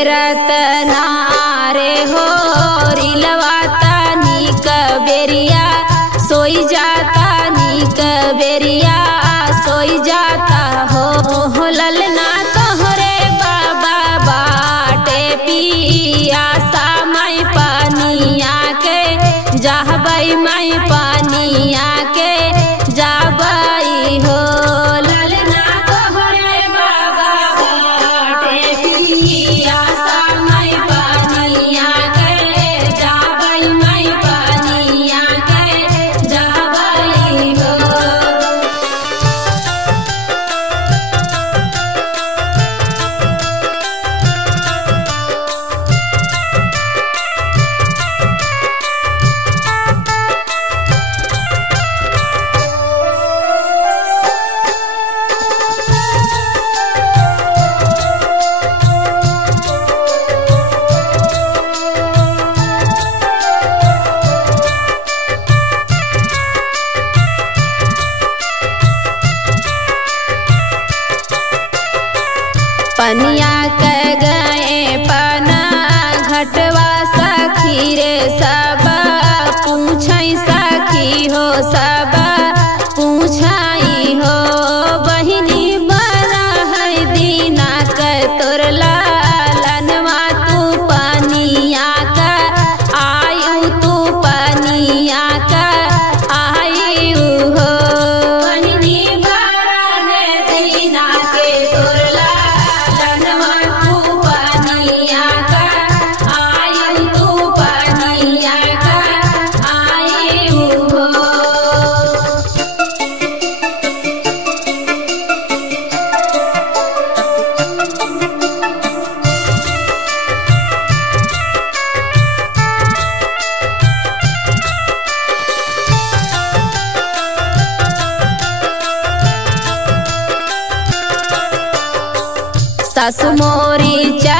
फेरत नारे हो रिलवा तनिक बेरिया सोई जाता निक बेरिया सोई जाता हो ललना तोहरे बाबा बाटे पिया सा माई पानिया के जाबई माई पानिया के जाबई हो ललना तोहरे बाबा बाटे पिया सा माई पानिया के जाबई माई पानिया के जाबई हो। पनिया के गए पना घटवा सखी रे सब पूछई सखी हो सब पूछाई हो बहिनी बना है दीना के तोर लालनवा तू पनिया का आयु तू पनिया का आयु हो बहिनी बना है दीना के तोर सासु मोरी चा